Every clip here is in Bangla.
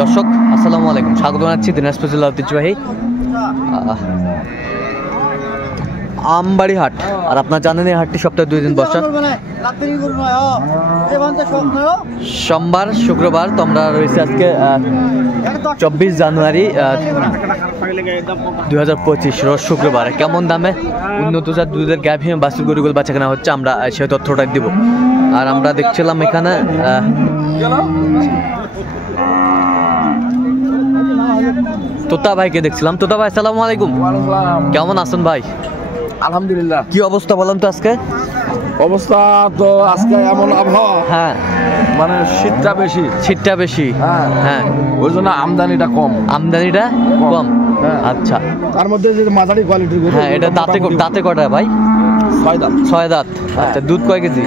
দর্শক আসসালামু আলাইকুম, স্বাগত জানাচ্ছি দিনাজপুর জেলা ঐতিহ্যবাহী আমবাড়ি হাট। আর আপনারা জানেন এই হাটটি সপ্তাহে 2 দিন বসে, সোমবার শুক্রবার। তো আমরা রয়েছে আজকে 24 জানুয়ারি 2025 রোজ শুক্রবার। কেমন দামে উন্নত জাত দুধের গাভী বাছুর গরুগুলো বাচ্চা কেনা হচ্ছে আমরা সেই তথ্যটা দিব। আর আমরা দেখছিলাম এখানে তোতা ভাইকে দেখছিলাম। তোতা ভাই আসসালামু আলাইকুম, কেমন আছেন ভাই? আলহামদুলিল্লাহ। কি অবস্থা বলেন তো আজকে? অবস্থা তো আজকে এমন আবহাওয়া, হ্যাঁ মানে শীতটা বেশি, হ্যাঁ ওই জন্য আমদানিটা কম। আচ্ছা, তার মধ্যে যে মাঝারি কোয়ালিটির গরু, হ্যাঁ এটা দাঁতে কটা ভাই? 6 দাঁত। আচ্ছা, দুধ কয় কেজি?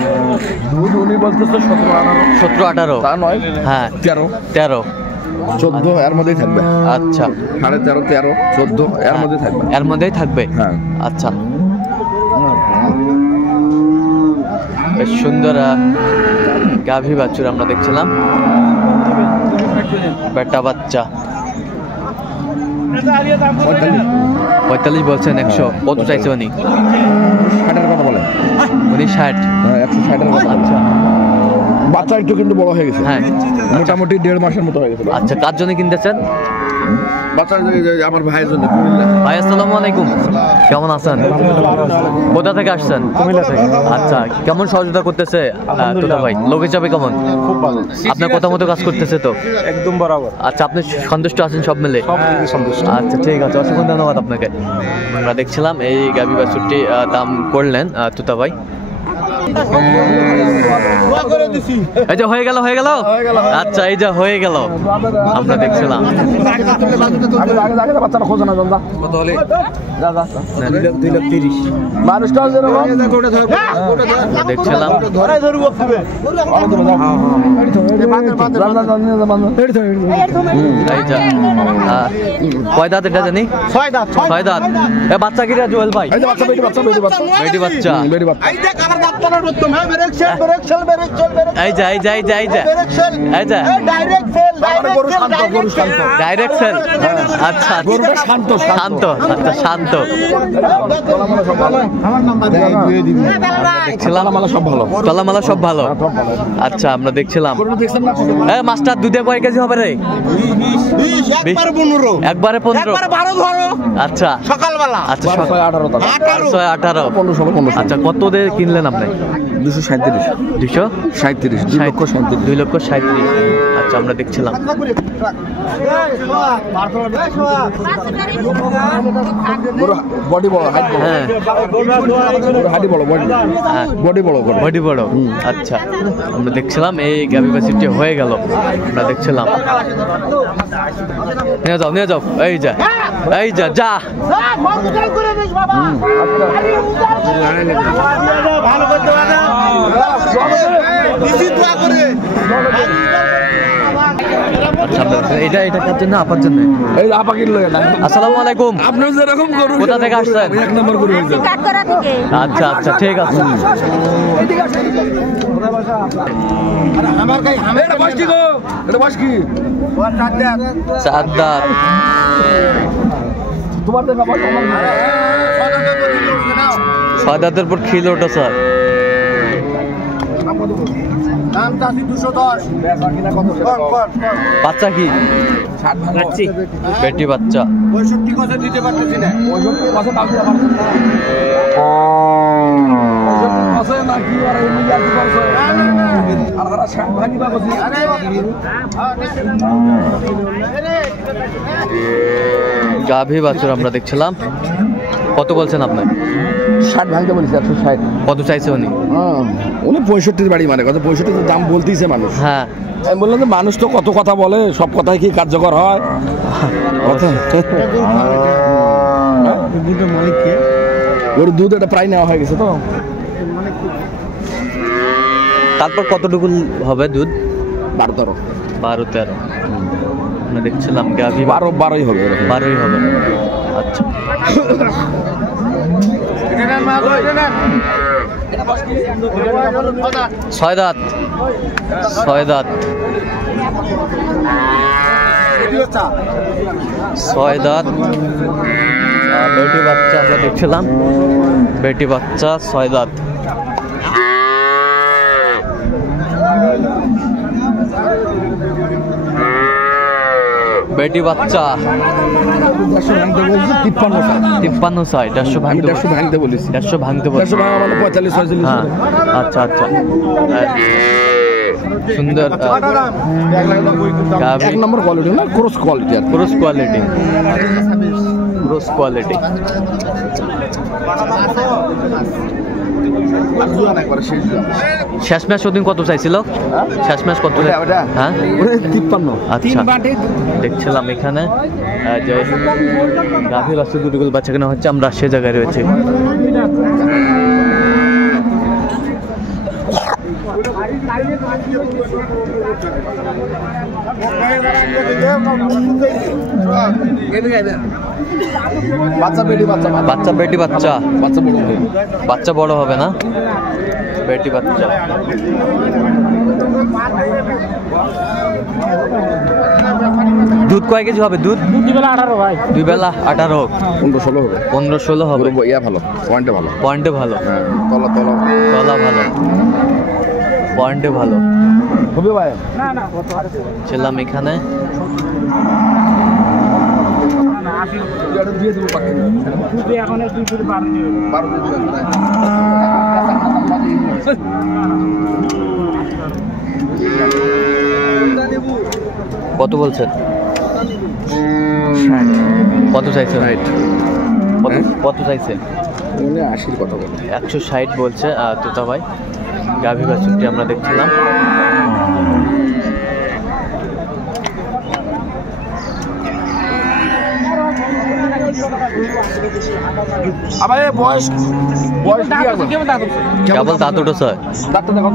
দুধ উনি বলতেছে 17-18। তা নয়, হ্যাঁ 13 14 এর মধ্যেই থাকবে। আচ্ছা, 13.5 13 14 এর মধ্যে থাকবে, এর মধ্যেই থাকবে। হ্যাঁ আচ্ছা, বেশ সুন্দর গাভী বাছুর আমরা দেখছিলাম, বেটা বাচ্চা। 45 বলছেন, 100 কত চাইছে উনি? 60 কথা বলে উনি 60। হ্যাঁ 160 কথা। আচ্ছা, বাচ্চা একটু কিন্তু বড় হয়ে গেছে, হ্যাঁ মোটামুটি 1.5 মাসের মতো হয়ে গেছে। আচ্ছা, কার জন্য কিনতেছেন? বাচ্চা আমার ভাইয়ের জন্য। ভাই আসসালামু আলাইকুম, কেমন আছেন? কোথা থেকে আসছেন? কুমিল্লা থেকে। আচ্ছা, কেমন সহযোগিতা করতেছে তোতা ভাই? লোক হিসাবে কেমন? খুব ভালো। আপনার কথা মতো কাজ করতেছে তো? একদম বরাবর। আচ্ছা, আপনি সন্তুষ্ট আছেন সব মিলে? সন্তুষ্ট। আচ্ছা ঠিক আছে, অসংখ্য ধন্যবাদ আপনাকে। আমরা দেখছিলাম এই গাভী বাছুরটি দাম করলেন তোতা ভাই। এই যে হয়ে গেল। আচ্ছা, এই যে হয়ে গেল, আমরা দেখছিলাম। কত হলে? 2,30,000 মানুষটাও দেখছিলাম। কয় দাঁত এটা জানি? 6 দাঁত। বাচ্চা কি জুয়েল ভাই? বেটি বাচ্চা। Direct cell. আচ্ছা, শান্ত। তলামালা সব ভালো। আচ্ছা, আমরা দেখছিলাম। মাস্টার দুধে কয় কেজি হবে রে? 15 আচ্ছা, সকালবেলা। আচ্ছা, 18। আচ্ছা, কত দিয়ে কিনলেন আপনি? 2,37,000। আচ্ছা, আমরা দেখছিলাম। বডি বড়, বডি বড়। আচ্ছা, আমরা দেখছিলাম এই গাভী বাছুরটি হয়ে গেল। আমরা দেখছিলাম। নিয়ে যাও। এই যা। এটা কার জন্য? আপার জন্য। আসসালামু আলাইকুম, আপনি যেরকম গরু কোথা থেকে আসছেন? 1 নম্বর গরু হয়েছে। আচ্ছা ঠিক আছে। চার দাঁত। ছয় দাঁতের পর খিল ওটা স্যার। বাচ্চা কি? বেটি বাচ্চা। 65 কথা দিতে পারতেছি না। 65 কথা দাম দিতে গাভী বাছুর আমরা দেখছিলাম। কত বলছেন আপনি? 60 ভাঙতে বলেছে। 160 কত চাইছে উনি? উনি 65 বাড়ি, মানে কত 65 দাম বলতেইছে মানুষ। হ্যাঁ, আমি বললাম যে মানুষ তো কত কথা বলে, সব কথাই কি কার্যকর হয়? ওর দুধ এটা প্রায় নেওয়া হয়ে গেছে তো। তারপর কতটুকু হবে দুধ? 12-13 আমরা দেখছিলাম গাভী 12-12ই হবে। 12ই হবে। আচ্ছা, 6 দাঁত। ছয় দাঁত বেটি বাচ্চা আমরা দেখছিলাম, বেটি বাচ্চা 6 দাঁত। বেটি বাচ্চা 53 150 ভাঙতে বলেছি 150 ভাঙতে বলছি। 45 46। হ্যাঁ আচ্ছা আচ্ছা, সুন্দর এক নম্বর কোয়ালিটি না, ক্রস কোয়ালিটি আর ক্রস কোয়ালিটি, ক্রস কোয়ালিটি। শেষ ম্যাচ ওদিন কত চাইছিল? শেষ ম্যাচ কত? হ্যাঁ 53। আচ্ছা, দেখছিলাম এখানে যে গাভীর বাচ্চা দুটো বাচ্চা কেনা হচ্ছে, আমরা সে জায়গায় রয়েছে। বাচ্চা বেটি বাচ্চা, বাচ্চা বেটি বাচ্চা, বাচ্চা বড় হবে, বাচ্চা বড় হবে না, বেটি বাচ্চা। দুধ কয় কেজি হবে? দুধ 2 বেলা 18 ভাই, 2 বেলা 18, 15 16 হবে, 15 16 হবে। ইয়া ভালো, পয়েন্টে ভালো, পয়েন্টে ভালো, হ্যাঁ তলা তলা তলা ভালো, পয়েন্টে ভালো হবে ভাই। না না ছিলাম এখানে। দিয়ে দেবো পাখি যদি এখন 2 ফুট 12 কত বলছেন? কত চাইছে? কত চাইছে? 80 কথা বলে 160 বলছে তোতা ভাই। গাভী বাছুরটি আমরা দেখছিলাম। আবার বয়স বয়স কি আছে? কেবল দাঁত উঠেছে, ডাক্তার দেখো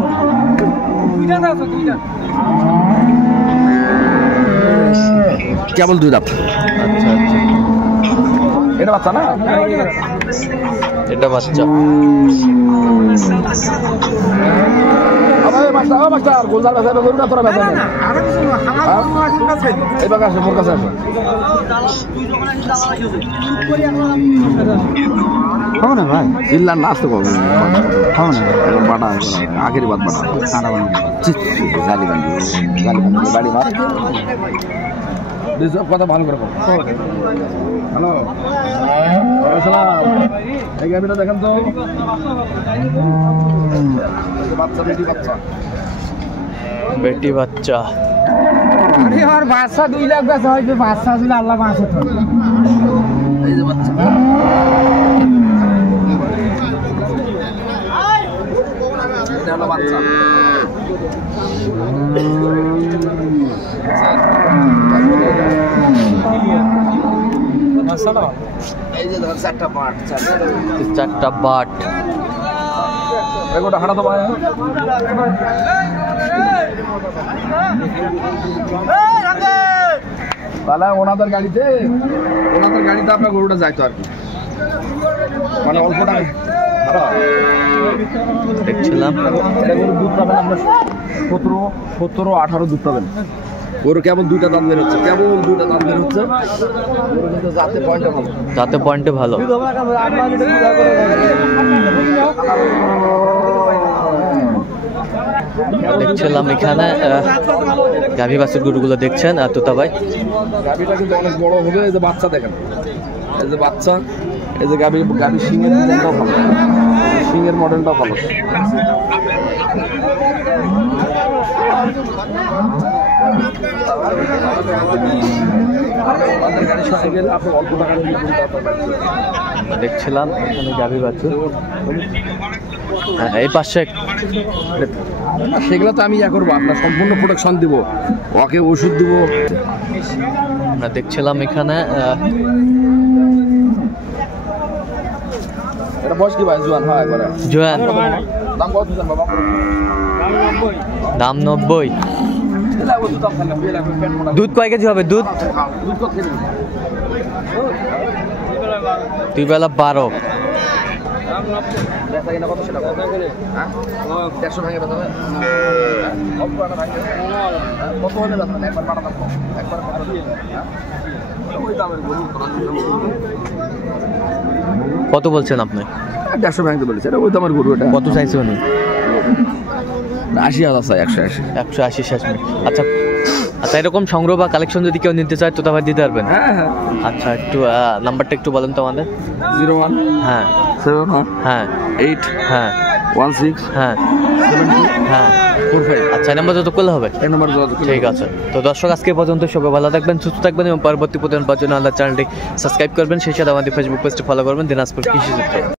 কেবল 2 দাঁত। আচ্ছা আচ্ছা, এটা বাচ্চা না, এটা বাচ্চা। আবার মাস্টার মাস্টার গোলদার কাছে গরুটা তোরা বেচা না, আরো কিছু না, আমার গরু আছে এই বাগা আছে, মোর কাছে আছে। খাও না ভাই, ইল্লা নাচ তো করবে, খাও না এখন বাটা আখেরি বাদ বাটা সারা বানি জালি বান্ডি বাড়ি মার দেশব কথা ভালো করে হ্যালো এই গাবিটা দেখেন তো, বাচ্চা বেটি বাচ্চা, বেটি বাচ্চা। আরে আর বাচ্চা 2 লাখ বেচা হইবে, বাচ্চা যদি আল্লাহ বাঁচে তো। এই যে বাচ্চা এটা হলো বাচ্চা। এই যে ধর 4টা পার্ট, 4টা বাট। এগোটা হাঁটা তো ভাই, তাহলে ওনাদের গাড়িতে আপনার গরুটা যাইতো আর কি, মানে অল্প টাকা দেখছিলাম। এটা গরু দুধ পাবেন আপনার 17 18 দুধ পাবেন। গরু কেবল 2টা দাঁত বের হচ্ছে, কেবল 2টা দাঁত বের হচ্ছে, গরু কিন্তু যাতে পয়েন্টে ভালো, যাতে পয়েন্টে ভালো। দেখছিলাম এখানে গাভী বাছুর গরুগুলো দেখছেন তোতা ভাই। গাভীটা কিন্তু অনেক বড় হবে। এই যে বাচ্চা দেখেন, এই যে বাচ্চা, এই যে গাভী শিঙের মডেলটাও ভালো, শিঙের মডেলটাও ভালো। দেখছিলাম এখানে গাভী বাছুর। এই পাশে সেগুলো তো আমি ইয়া করবো, আপনার সম্পূর্ণ প্রোটেকশন দিব, ওকে ওষুধ দিব। আমরা দেখছিলাম এখানে এটা বয়স কি ভাই? জোয়ান হয় একবারে। জোয়ান। দাম কত দিচ্ছেন বাবা? দাম 90। দুধ কয় কেজি হবে? দুধ 2 বেলা 12। বেচা কিনা কত সেটা কত? হ্যাঁ 150 ভাঙে বেচা হবে? অল্প আনা ভাঙে কত হলে বেচা হবে? একবার পাঠাতাম তো, একবার পাঠাতাম। হ্যাঁ ওই দামের গরু কত বলছেন আপনি? 150 ভাঙতে বলেছে, এটা ওই দামের গরু। এটা কত চাইছে উনি? 80,000 চাই, 180। 180 শেষ মিনিট। আচ্ছা আচ্ছা, এরকম সংগ্রহ বা কালেকশন যদি কেউ নিতে চায় তো ভাই দিতে পারবেন? হ্যাঁ হ্যাঁ। আচ্ছা, একটু নাম্বারটা একটু বলেন তো আমাদের। 01 হ্যাঁ 71 হ্যাঁ 8 হ্যাঁ 16 হ্যাঁ 72 হ্যাঁ 45। আচ্ছা, এই নাম্বার যত করলে হবে। এই নাম্বার যোগাযোগ করুন। ঠিক আছে, তো দর্শক আজকে পর্যন্ত সবাই ভালো থাকবেন, সুস্থ থাকবেন এবং পরবর্তী প্রতিদিন পাওয়ার জন্য আমাদের চ্যানেলটি সাবস্ক্রাইব করবেন, সেই সাথে আমাদের ফেসবুক পেজটি ফলো করবেন দিনাজপুর কৃষি চিত্র।